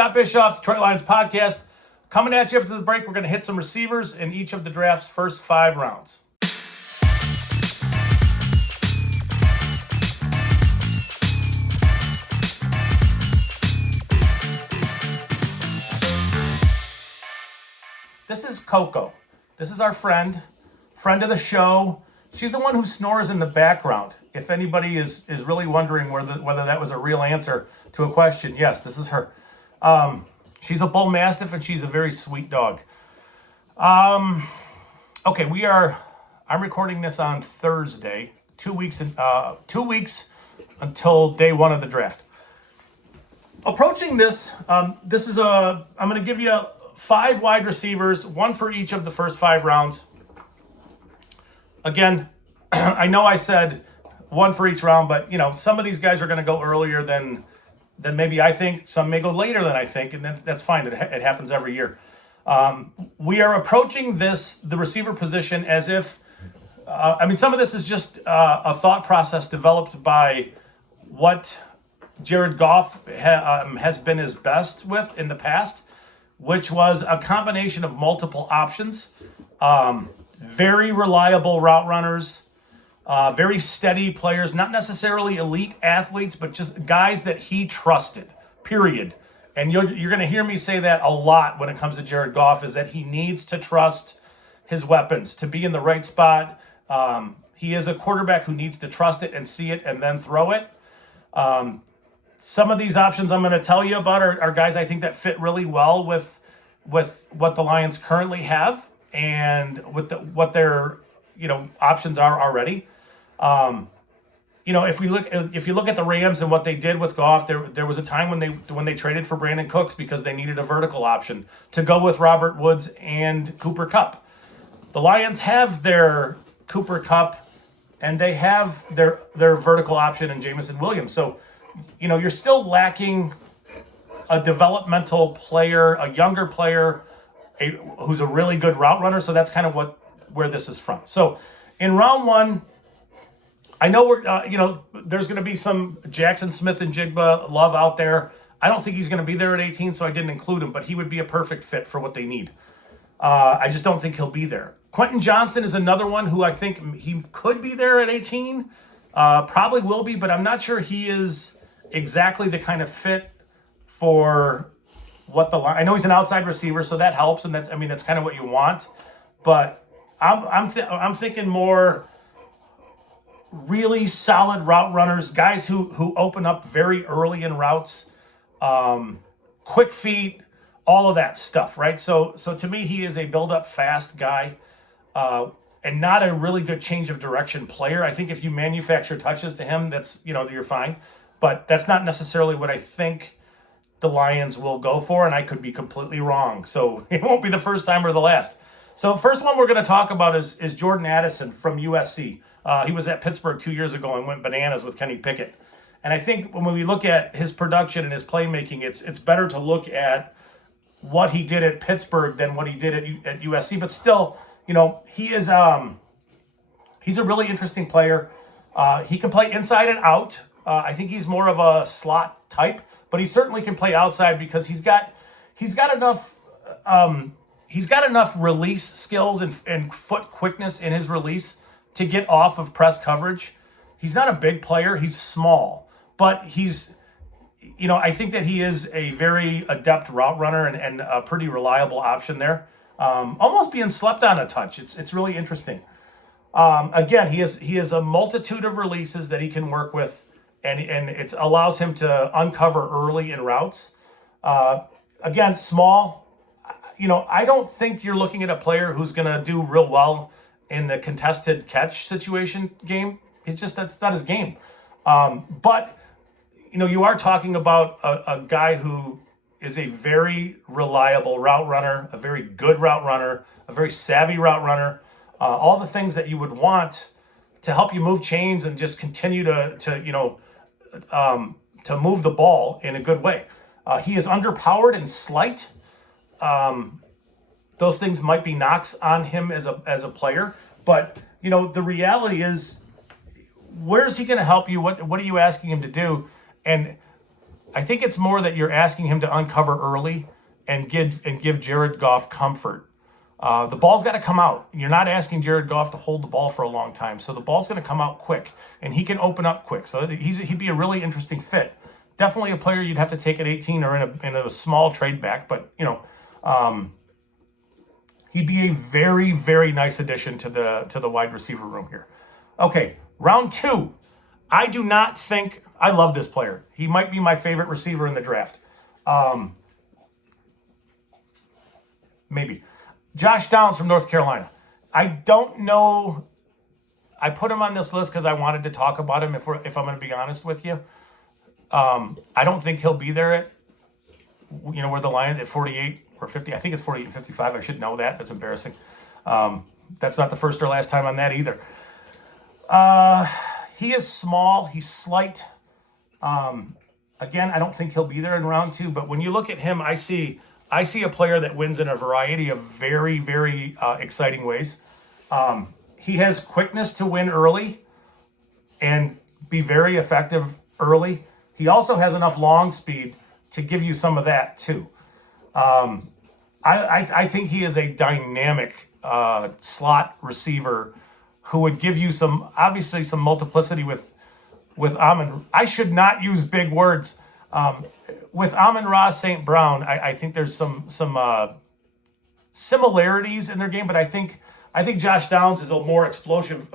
Scott Bischoff, Detroit Lions podcast. Coming at you after the break, we're going to hit some receivers in each of the draft's first 5 rounds. This is Coco. This is our friend of the show. She's the one who snores in the background. If anybody is really wondering whether that was a real answer to a question, yes, this is her. She's a bull mastiff and she's a very sweet dog. Okay, I'm recording this on Thursday, 2 weeks until day 1 of the draft. Approaching this, I'm going to give you 5 wide receivers, 1 for each of the first 5 rounds. Again, I know I said 1 for each round, but some of these guys are going to go earlier than maybe I think. Some may go later than I think, and that's fine. It happens every year. We are approaching the receiver position as if, some of this is just a thought process developed by what Jared Goff has been his best with in the past, which was a combination of multiple options, very reliable route runners, very steady players, not necessarily elite athletes, but just guys that he trusted, period. And you're going to hear me say that a lot when it comes to Jared Goff, is that he needs to trust his weapons to be in the right spot. He is a quarterback who needs to trust it and see it and then throw it. Some of these options I'm going to tell you about are guys I think that fit really well with what the Lions currently have and with what their options are already. If you look at the Rams and what they did with Goff, there was a time when they traded for Brandon Cooks because they needed a vertical option to go with Robert Woods and Cooper Kupp. The Lions have their Cooper Kupp and they have their vertical option in Jameson Williams. So, you're still lacking a developmental player, a younger player, who's a really good route runner. So that's kind of where this is from. So in round 1, I know there's going to be some Jackson Smith-Njigba love out there. I don't think he's going to be there at 18, so I didn't include him, but he would be a perfect fit for what they need. I just don't think he'll be there. Quentin Johnston is another one who I think he could be there at 18. Probably will be, but I'm not sure he is exactly the kind of fit for what I know he's an outside receiver, so that helps, and that's kind of what you want. But I'm thinking more really solid route runners, guys who open up very early in routes, quick feet, all of that stuff, right? So to me, he is a build up fast guy, and not a really good change of direction player. I think if you manufacture touches to him, that's you're fine, but that's not necessarily what I think the Lions will go for, and I could be completely wrong. So it won't be the first time or the last. So first one we're going to talk about is Jordan Addison from USC. He was at Pittsburgh 2 years ago and went bananas with Kenny Pickett. And I think when we look at his production and his playmaking, it's better to look at what he did at Pittsburgh than what he did at USC. But still, he is he's a really interesting player. He can play inside and out. I think he's more of a slot type, but he certainly can play outside because he's got enough release skills and foot quickness in his release to get off of press coverage. He's not a big player. He's small, but I think that he is a very adept route runner and a pretty reliable option there. Almost being slept on a touch. It's really interesting. Again, he has a multitude of releases that he can work with, and it allows him to uncover early in routes. Again, small. I don't think you're looking at a player who's going to do real well in the contested catch situation game. That's not his game. But you are talking about a guy who is a very reliable route runner, a very good route runner, a very savvy route runner, all the things that you would want to help you move chains and just continue to move the ball in a good way. He is underpowered and slight. Those things might be knocks on him as a player, but the reality is, where is he going to help you? What are you asking him to do? And I think it's more that you're asking him to uncover early and give Jared Goff comfort. The ball's got to come out. You're not asking Jared Goff to hold the ball for a long time, so the ball's going to come out quick, and he can open up quick. So he'd be a really interesting fit. Definitely a player you'd have to take at 18 or in a small trade back, but he'd be a very, very nice addition to the wide receiver room here. Okay, round 2. I do not think I love this player. He might be my favorite receiver in the draft. Maybe. Josh Downs from North Carolina. I don't know. I put him on this list because I wanted to talk about him, if I'm going to be honest with you. I don't think he'll be there at, where the Lions at 48 or 50. I think it's 48 and 55. I should know that. That's embarrassing. That's not the first or last time on that either. He is small. He's slight. Again, I don't think he'll be there in round 2. But when you look at him, I see a player that wins in a variety of very, very exciting ways. He has quickness to win early and be very effective early. He also has enough long speed to give you some of that too. I think he is a dynamic slot receiver who would give you some multiplicity with Amon. I should not use big words. With Amon-Ra St. Brown, I think there's some similarities in their game, but I think Josh Downs is a more explosive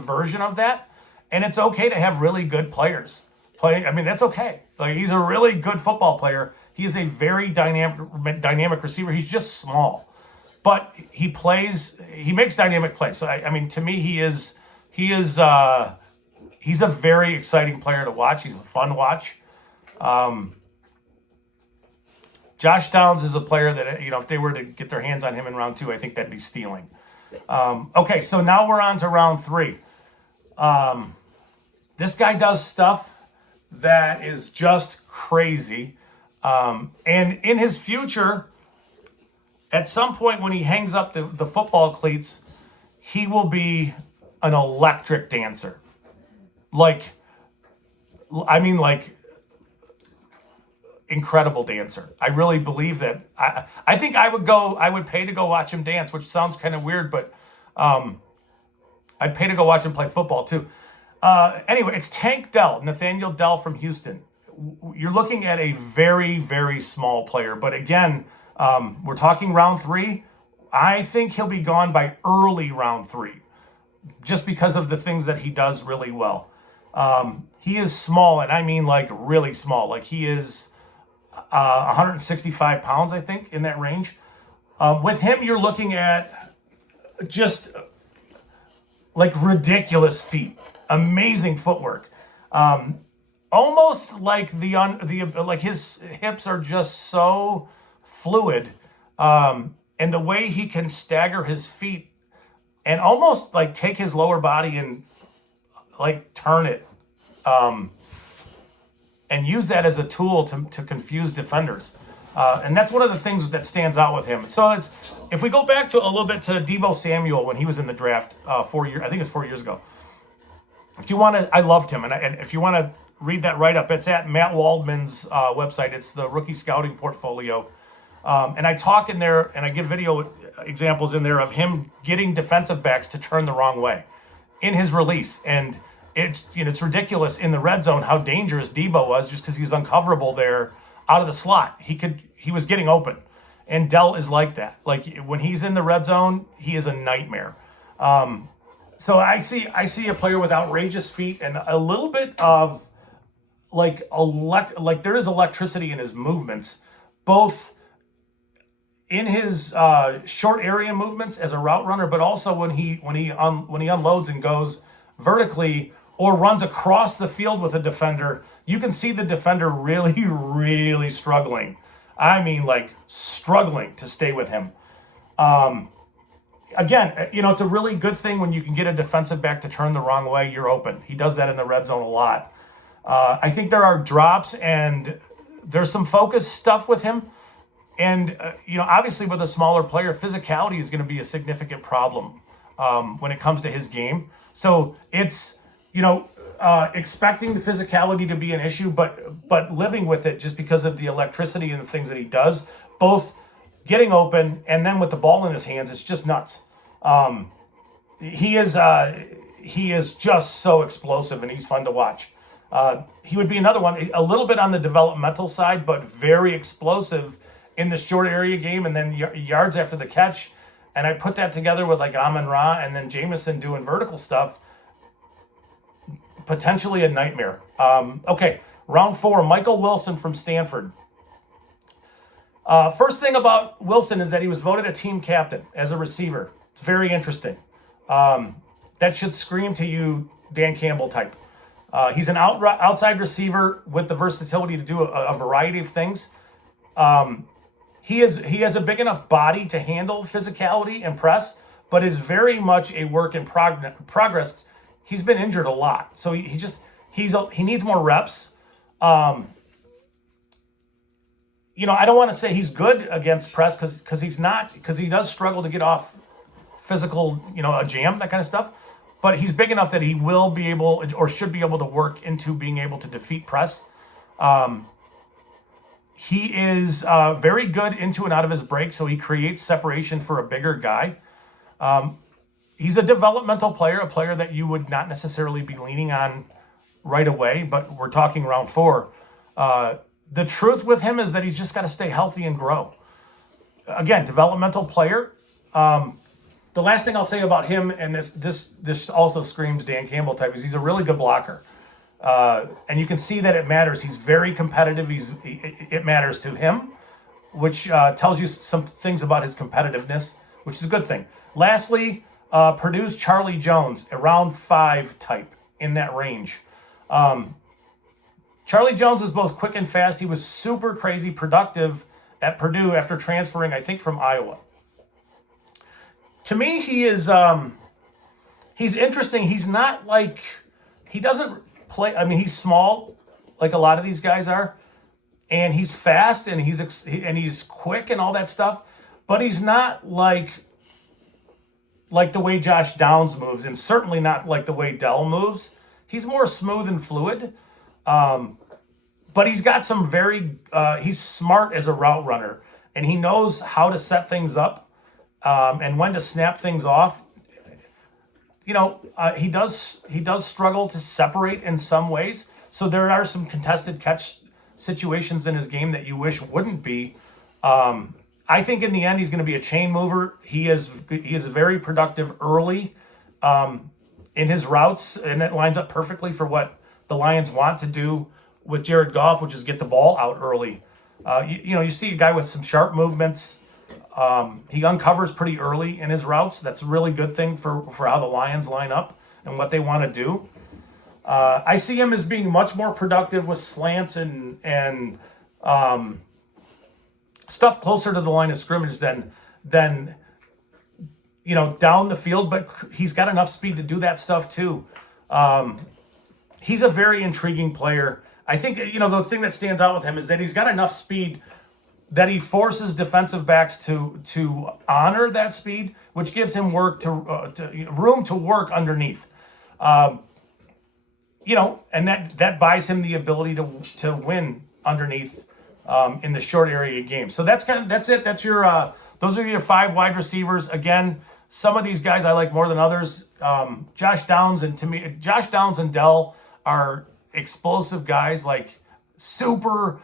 version of that, and it's okay to have really good players play. I mean, that's okay. Like, he's a really good football player. He is a very dynamic receiver. He's just small, but he makes dynamic plays. So I mean, to me, he's a very exciting player to watch. He's a fun watch. Josh Downs is a player that, if they were to get their hands on him in round 2, I think that'd be stealing. Okay, so now we're on to round 3. This guy does stuff that is just crazy. And in his future, at some point when he hangs up the football cleats, he will be an electric dancer. Incredible dancer. I really believe that. I think I would pay to go watch him dance, which sounds kind of weird, but I'd pay to go watch him play football too. Anyway, it's Nathaniel Dell from Houston. You're looking at a very, very small player, but again, we're talking round 3. I think he'll be gone by early round 3, just because of the things that he does really well. He is small, and I mean really small. He is 165 pounds, I think, in that range. With him, you're looking at just ridiculous feet, amazing footwork. Almost his hips are just so fluid, and the way he can stagger his feet and almost take his lower body and turn it, and use that as a tool to confuse defenders. And that's one of the things that stands out with him. So if we go back to a little bit to Deebo Samuel when he was in the draft 4 years, I think it's 4 years ago. If you want to, I loved him, and if you want to read that write-up, it's at Matt Waldman's website. It's the rookie scouting portfolio, and I talk in there, and I give video examples in there of him getting defensive backs to turn the wrong way in his release, and it's ridiculous in the red zone how dangerous Deebo was, just because he was uncoverable there out of the slot. He was getting open, and Dell is like that. When he's in the red zone, he is a nightmare. So I see a player with outrageous feet and a little bit of there is electricity in his movements, both in his short area movements as a route runner, but also when he unloads and goes vertically or runs across the field with a defender. You can see the defender really, really struggling. I mean, struggling to stay with him. Again, it's a really good thing when you can get a defensive back to turn the wrong way. You're open. He does that in the red zone a lot. I think there are drops and there's some focus stuff with him. And, obviously with a smaller player, physicality is going to be a significant problem when it comes to his game. So it's, expecting the physicality to be an issue, but living with it just because of the electricity and the things that he does, both getting open and then with the ball in his hands. It's just nuts. He is just so explosive, and he's fun to watch. He would be another one, a little bit on the developmental side, but very explosive in the short area game and then yards after the catch. And I put that together with like Amon-Ra and then Jameson doing vertical stuff. Potentially a nightmare. Okay, round 4, Michael Wilson from Stanford. First thing about Wilson is that he was voted a team captain as a receiver. It's very interesting. That should scream to you Dan Campbell type. He's an outside receiver with the versatility to do a variety of things. He has a big enough body to handle physicality and press, but is very much a work in progress. He's been injured a lot, so he needs more reps. I don't want to say he's good against press because he's not, because he does struggle to get off physical, a jam, that kind of stuff. But he's big enough that he will be able, or should be able, to work into being able to defeat press. He is very good into and out of his break, so he creates separation for a bigger guy. He's a developmental player, a player that you would not necessarily be leaning on right away, but we're talking round 4. The truth with him is that he's just got to stay healthy and grow. Again, developmental player. The last thing I'll say about him, and this also screams Dan Campbell type, is he's a really good blocker. And you can see that it matters. He's very competitive. It matters to him, which tells you some things about his competitiveness, which is a good thing. Lastly, Purdue's Charlie Jones, a round 5 type in that range. Charlie Jones is both quick and fast. He was super crazy productive at Purdue after transferring, I think, from Iowa. To me, he's interesting. He's not like, he doesn't play, he's small, like a lot of these guys are, and he's fast and he's quick and all that stuff, but he's not like the way Josh Downs moves, and certainly not like the way Dell moves. He's more smooth and fluid, but he's got some he's smart as a route runner, and he knows how to set things up and when to snap things off. He does struggle to separate in some ways. So there are some contested catch situations in his game that you wish wouldn't be. I think in the end he's going to be a chain mover. He is very productive early in his routes, and it lines up perfectly for what the Lions want to do with Jared Goff, which is get the ball out early. You see a guy with some sharp movements. He uncovers pretty early in his routes. That's a really good thing for how the Lions line up and what they want to do. I see him as being much more productive with slants and stuff closer to the line of scrimmage than down the field, but he's got enough speed to do that stuff too. He's a very intriguing player. I think, the thing that stands out with him is that he's got enough speed that he forces defensive backs to honor that speed, which gives him room to work underneath. And that buys him the ability to win underneath in the short area game. So that's it. That's your those are your 5 wide receivers. Again, some of these guys I like more than others. Josh Downs and Dell are explosive guys, like super.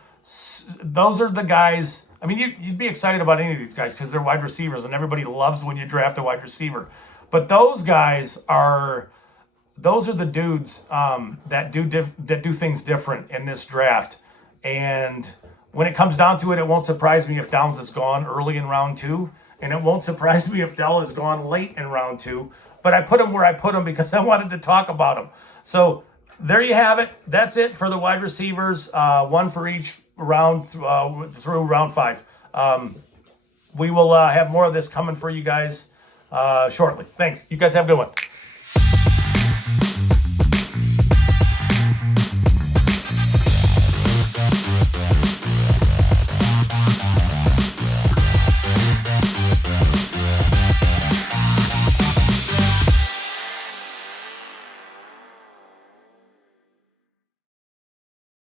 Those are the guys. You'd be excited about any of these guys because they're wide receivers, and everybody loves when you draft a wide receiver. But those guys are the dudes that do things different in this draft. And when it comes down to it, it won't surprise me if Downs is gone early in round 2, and it won't surprise me if Dell is gone late in round 2. But I put him where I put him because I wanted to talk about him. So there you have it. That's it for the wide receivers. 1 for each round through round 5. We will have more of this coming for you guys shortly. Thanks. You guys have a good one.